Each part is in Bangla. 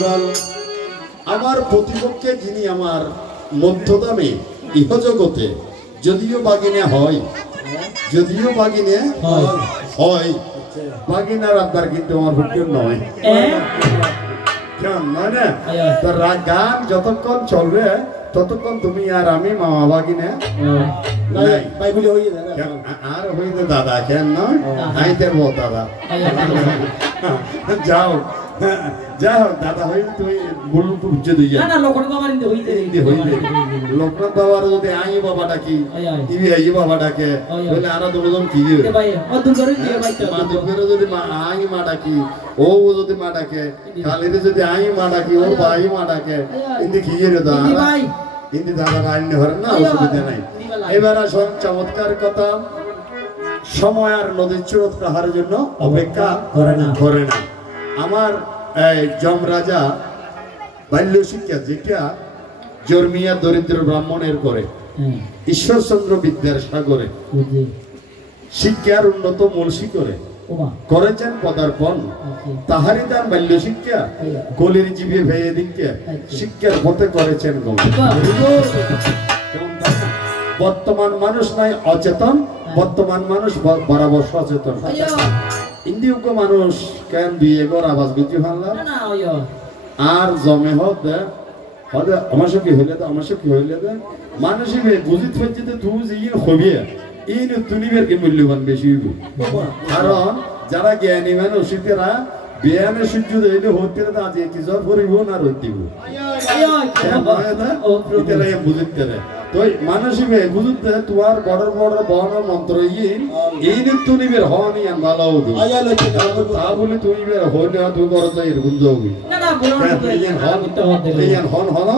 যুগল আমার প্রতিপক্ষে যিনি আমার মধ্যদামে ইহজগতে যদিও বাগিনে হয় বাগিনার আব্বার কিন্তু আমার ভুক্তি নয় কেন নয় না তো গান যতক্ষণ চলবে ততক্ষণ তুমি আর আমি মামা বাগিনে আর হইতে দাদা কেন নয় আইতে বল দাদা যাও যাই হোক দাদা হইলে তুমি বলুন তো বুঝে দিই লোকনাথ বাবার যদি আই বাবা ডাকি ইবি আই বাবা ডাকে বলে আরো দুজন কি যদি আই মা ডাকি ও যদি মা ডাকে কালিরে যদি আই মা ডাকি ওর ভাই মা ডাকে ইন্দি কি রে দাদা ইন্দি দাদা আইনে ধরে না অসুবিধা নাই এবার আসুন চমৎকার কথা সময় আর নদীর স্রোত প্রহারের জন্য অপেক্ষা করে না আমার যমরাজা বাল্য শিক্ষা যেটা জন্মিয়া দরিদ্র ব্রাহ্মণের করে ঈশ্বরচন্দ্র বিদ্যাসাগরে শিক্ষার উন্নত মূলসী করে করেছেন পদার্পণ তাহারি তার বাল্য শিক্ষা কলির জীবে ভেয়ে দিকে শিক্ষার পথে করেছেন বর্তমান মানুষ নাই অচেতন বর্তমান মানুষ বরাবর সচেতন ইন্দিউক মানুষ কেন বিয়ে কর আওয়াজ বুঝি ভালো আর জমে হতে আমার সঙ্গে হইলে তো আমার সঙ্গে হইলে তো মানুষ বুঝিত হচ্ছে তুই যে হবি এই তুলিবের কি মূল্যবান বেশি হইব কারণ যারা জ্ঞানী মানুষ তারা বিয়ানের সূর্য দিলে হতে আজ কিছু পরিব না রোদ দিব বুঝতে তো মানসিক বুঝতে তোমার বড় বড় বহন মন্ত্র এই তুলিবের হনি ভালো হতো তা বলে তুমি হইলে তুই বড় তো এরকম যাবি হন হন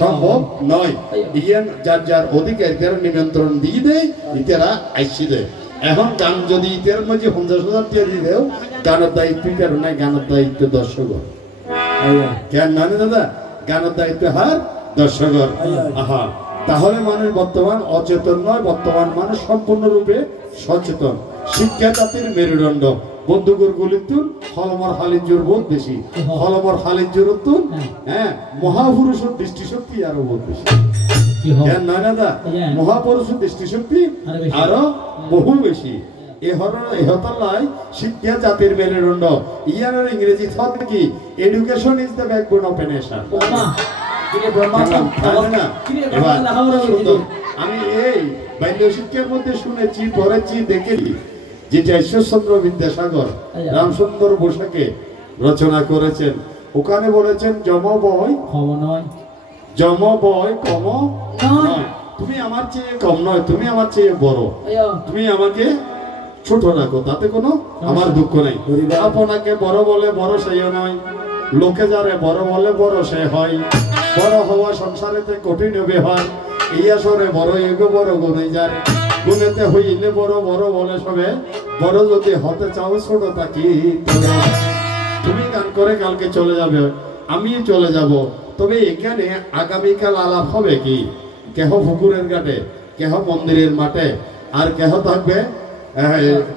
সম্ভব নয় ইয়ান যার যার অধিকার নিমন্ত্রণ দিয়ে দেয় ইতারা আইসি দেয় এখন গান যদি ইতার মধ্যে 50,000 দিয়ে দিলেও গানের দায়িত্ব কারণ নাই গানের দায়িত্ব দর্শক কেন মানে দাদা গানের দায়িত্ব হার দর্শক আহা তাহলে মানুষ বর্তমান অচেতন নয় বর্তমান মানুষ সম্পূর্ণরূপে সচেতন শিক্ষা জাতির মেরুদণ্ড বন্ধুগুর গুলিতুন হলমর হালিজুর বহুত বেশি হলমর হালিজুর তুন হ্যাঁ মহাপুরুষের দৃষ্টিশক্তি আরো বহুত বেশি কেন নয় দাদা মহাপুরুষের দৃষ্টিশক্তি আরো বহু বেশি শিক্ষা জাতির মেরুদণ্ড ইয়ার ইংরেজি থট কি education is the backbone of a nation আমি এই বাল্য শিক্ষার মধ্যে শুনেছি পড়েছি দেখেছি যেটা ঈশ্বরচন্দ্র বিদ্যাসাগর রামচন্দ্র বসুকে রচনা করেছেন ওখানে বলেছেন জম বয় কম নয় তুমি আমার চেয়ে কম নয় তুমি আমার চেয়ে বড় তুমি আমাকে ছোট রাখো তাতে কোনো আমার দুঃখ নেই আপনাকে বড় বলে বড় সেও নয় লোকে যারে বড় বলে বড় সে হয় বড় হওয়া সংসারেতে কঠিন হবে হয় এই আসরে বড় এগো বড় গুণে যায় গুণেতে হইলে বড় বড় বলে সবে বড় যদি হতে চাও ছোট তাকি তুমি গান করে কালকে চলে যাবে আমি চলে যাব তবে এখানে আগামীকাল আলাপ হবে কি কেহ পুকুরের ঘাটে কেহ মন্দিরের মাঠে আর কেহ থাকবে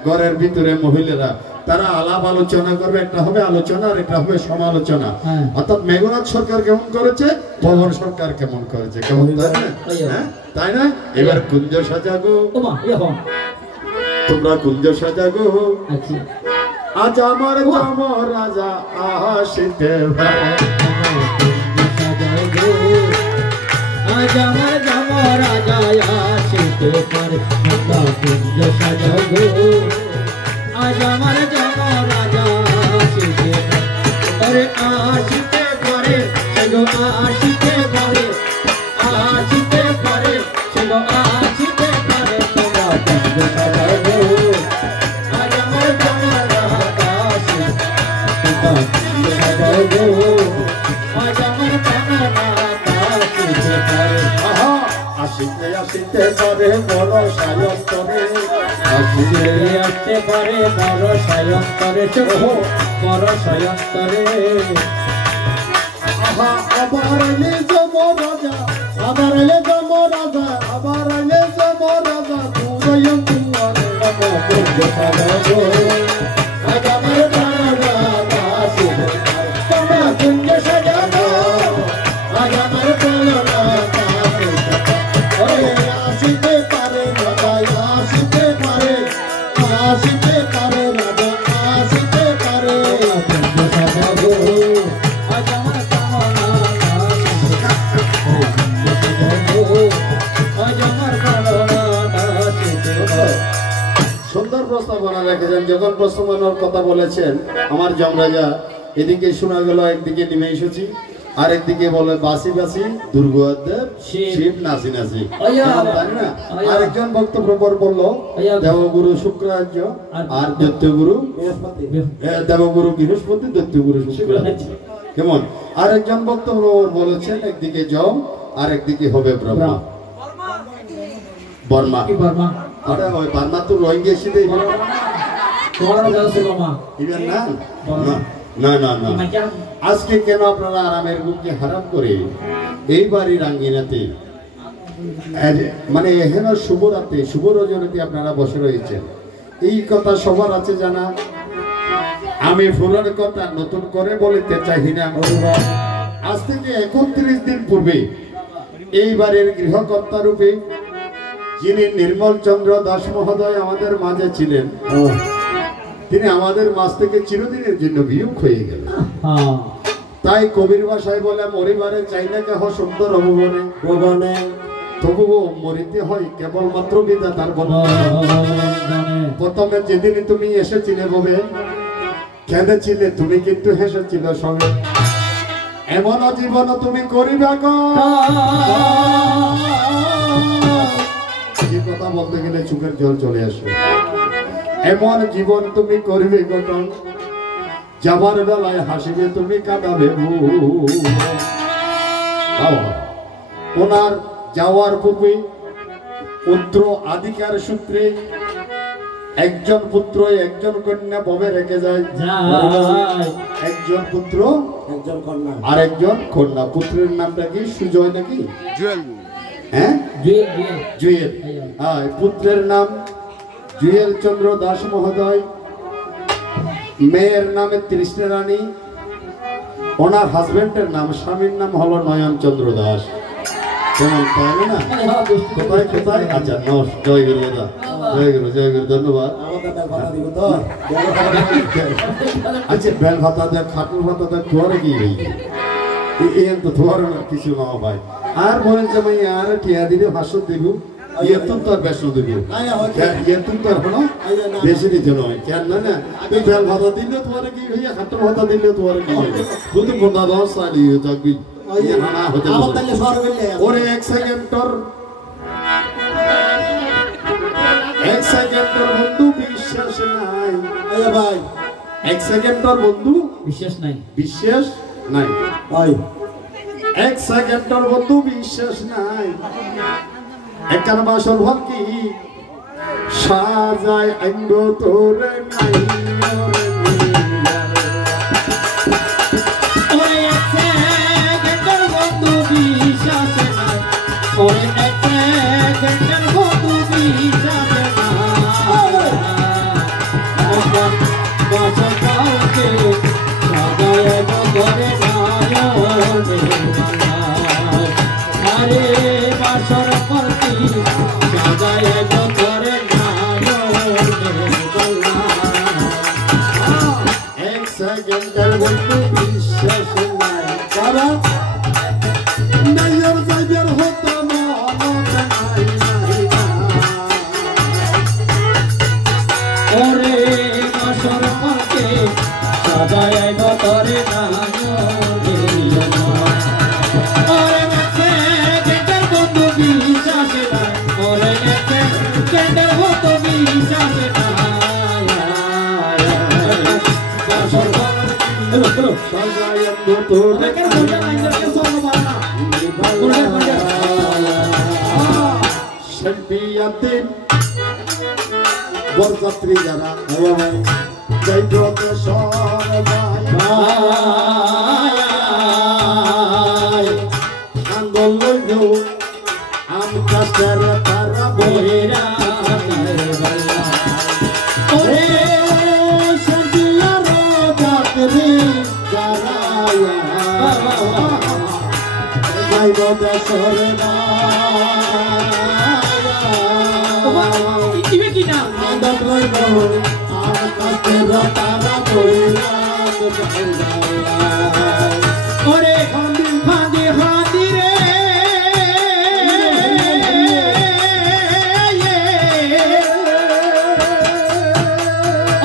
ঘরের ভিতরে মহিলারা তারা আলাপ আলোচনা করবে একটা হবে আলোচনা আর একটা হবে সমালোচনা অর্থাৎ মেঘনাথ সরকার কেমন করেছে পবন সরকার কেমন করেছে কেমন তাই না এবার কুঞ্জ সাজাগো তোমরা কুঞ্জ সাজাগো আজ আমার জম রাজা আসিতে আজ আমার জম রাজা আসিতে পারে কুঞ্জ সাজাগো আজ আমার জম রাজা আসিতে পারে আসিতে পারে সেগো আসিতে পারে আসিতে পারে সেগো আসিতে পারে তোমরা কুঞ্জ সাজাগো আজ আমার জম রাজা আসিতে কুঞ্জ সাজাগো আজ আমার জম রাজা আসিতে পারে আহা আসিতে আসিতে পারে বড় সায়ন্তরে আসিতে আসতে পারে বড় সায়ন্তরে বড় সায়ন্তরে আহা আবার এলে জম রাজা আবার এলে জম রাজা আবার এলে জম রাজা তুরয়ম তোমার নম কুঞ্জ সাজাগো আজ আমার জম রাজা আসিতে তোমরা কুঞ্জ সাজাগো প্রশ্নমানোর কথা বলেছেন আমার যমরাজা, এদিকে শোনা গেল একদিকে নেমে এসেছি, আরেকদিকে বলে বাসি বাসি দুর্গদেব শিব নাচি নাচি, তাই না? আরেকজন বক্তব্য বললো দেবগুরু শুক্রাচার্য আর দৈত্যগুরু দেবগুরু বৃহস্পতি, দৈত্যগুরু শুক্রাচার্য। কেমন? আরেকজন বক্তব্য বলেছেন একদিকে যম আর একদিকে হবে ব্রহ্মা বর্মা। আরে ওই বর্মা তো রয়ে গেছি রে না না না না। আজকে কেন আপনারা আরামের গুমকে হারাম করে এই বাড়ির আঙ্গিনাতে মানে এহেন শুভ রাতে শুভ রজনীতে আপনারা বসে রয়েছেন? এই কথা সবার আছে জানা, আমি পুরান কথা নতুন করে বলতে চাই না। আজ থেকে 31 দিন পূর্বে এই বাড়ির গৃহকর্তা রূপে যিনি নির্মল চন্দ্র দাস মহোদয় আমাদের মাঝে ছিলেন, তিনি আমাদের মাঝ থেকে চিরদিনের জন্য বিয়োগ হয়ে গেলেন। তাই কবির ভাষায় বলে মরিবারে চাইলে কেহ সুন্দর ভুবনে, তবুও মরিতে হয় কেবলমাত্র বিধাতার বন্ধনে। প্রথমে যেদিন তুমি এসেছিলে ববে কেঁদেছিলে, তুমি কিন্তু হেসেছিল সঙ্গে। এমন জীবন তুমি করিবে গো, এই কথা বলতে গেলে চোখের জল চলে আসবে। এমন জীবন তুমি করিবে গঠন, যাবার বেলায় হাসিবে তুমি কাঁদাবে। ওনার যাওয়ার পূর্বে পুত্র আদিকার সূত্রে একজন পুত্র একজন কন্যা ববে রেখে যায়, একজন পুত্র একজন কন্যা আর একজন কন্যা। পুত্রের নামটা কি? সুজয় নাকি জুয়েল? হ্যাঁ জুয়েল। হ্যাঁ, পুত্রের নাম জুয়েল চন্দ্র দাস মহোদয়, মেয়ের নামে তৃষ্ণা রানী, ওনার হাজবেন্ডের নাম স্বামীর নাম হলো নয়ন চন্দ্র দাস। কেমন তাই না? কোথায় কোথায়? আচ্ছা জয় গুরু দাদা, জয় গুরু জয় গুরু, ধন্যবাদ। আচ্ছা বেল ভাতা দেয়, খাটুর ভাতা দেয়, তোর কি এই তো তোর কিছু না ভাই। আর বলেন যে ভাই আর টিয়া দিলে ভাষ্য দিব, ইয়েতুন তো আর বেশ দিব, ইয়েতুন তো আর কোনো বেশি দিতে নয়। কেন না তুই বেল ভাতা দিলে তোমার কি হইয়া, খাটুর ভাতা দিলে তোমার কি হইবে? শুধু বন্ধা দশ চালিয়ে থাকবি। ওরে এক সেকেন্ডর বন্ধু বিশ্বাস নাই ভাই, এক সেকেন্ডর বন্ধু বিশ্বাস নাই, বিশ্বাস নাই ভাই, এক সেকেন্ডর বন্ধু বিশ্বাস নাই। একখান বাসর ভাল কি সাজায় আইন্দ তোরে নাই, বরযাত্রী যারা আম কাছের তারা বহিরা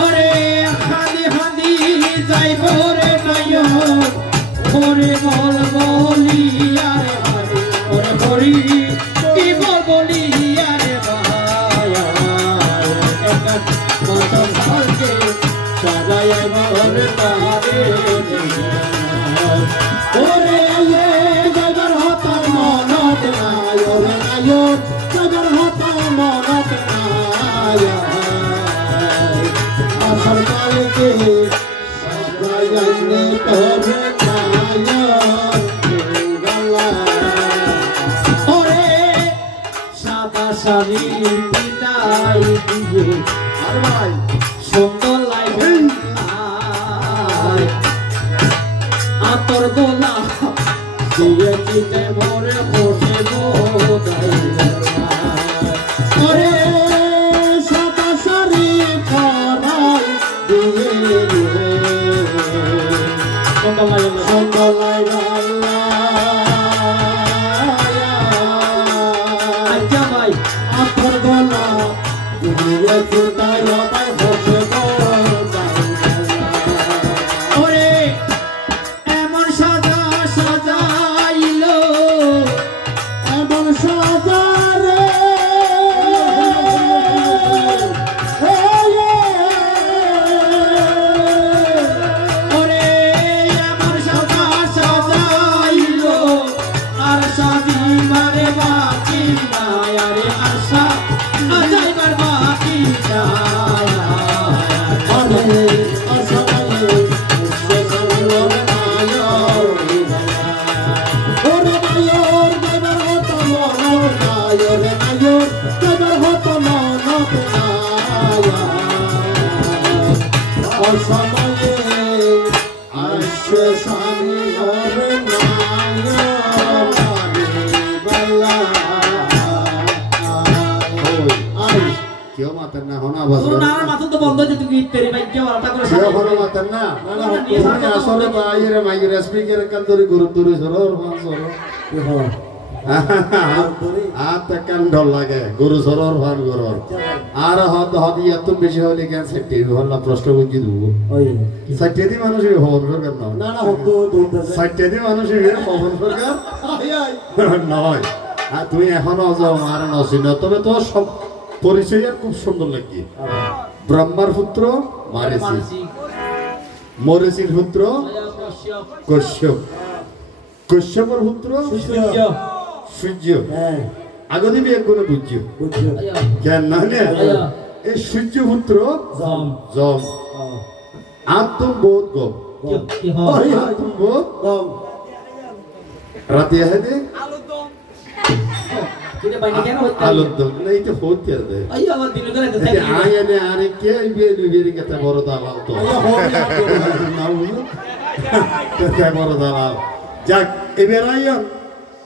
Ore ওরে আয়ে যাবার হতা মনত নাই ওরে আয়ো যাবার হতা মনত নাই আসল কালকে সবাই জানে তোরে কায়া গলা ওরে সাদা শাড়ি পিনাই দিয়ে আর ভাই সুন্দর লাগে আতর গোলা দিয়ে চিতে ভরে বসে ওরে সাদা শাড়ি পরাই দিয়ে সুন্দর লাগে আচ্ছা ভাই আতর গোলা দিয়ে চিতে বসে ওরে এমন সাজা সাজাইলো এমন সাজা রে ওরে এমন সাজা সাজাইলো আর সাজি মারে বাকি নাই আরে আশা আজাইবার বাকি নাই আরে আশা কেউ মাতেন না হনা বাজরা না মাথা তো বন্ধ যে তুমি তেরি ভাই কেউ আটা করে কেউ হনা মাতেন না না আসলে বাইরে মাইগ্রে স্পিকার কাল ধরে গুরুত্ব সরর ফান সরর হাত কান ঢল লাগে গুরু সরর ফান গরর আর হাত হাত এত বেশি হলে কেন সেটি হল্লা প্রশ্ন বুঝি দেব ওই সাইটেদি মানুষ হবন সরকার না না না হতো সাইটেদি মানুষ হবন সরকার নয় আর তুই এখনো যাও আর নসিনা তবে তো সব পরিচয় খুব সুন্দর লাগে ব্রহ্মার পুত্র মারিচি মরিচির পুত্র কশ্যপ কশ্যপের পুত্র সূর্য আগে দিবি এক গুণ বুঝ্য কেন না এই সূর্য পুত্র জম আত্ম বোধ গম আত্ম বোধ গম রাতে আহে আলুর দম নাই তো হতে দে আয়ানে আরে কে বিয়ে কথা বড় দালাল তো না বুঝো বড় দালাল যাক এবার আইন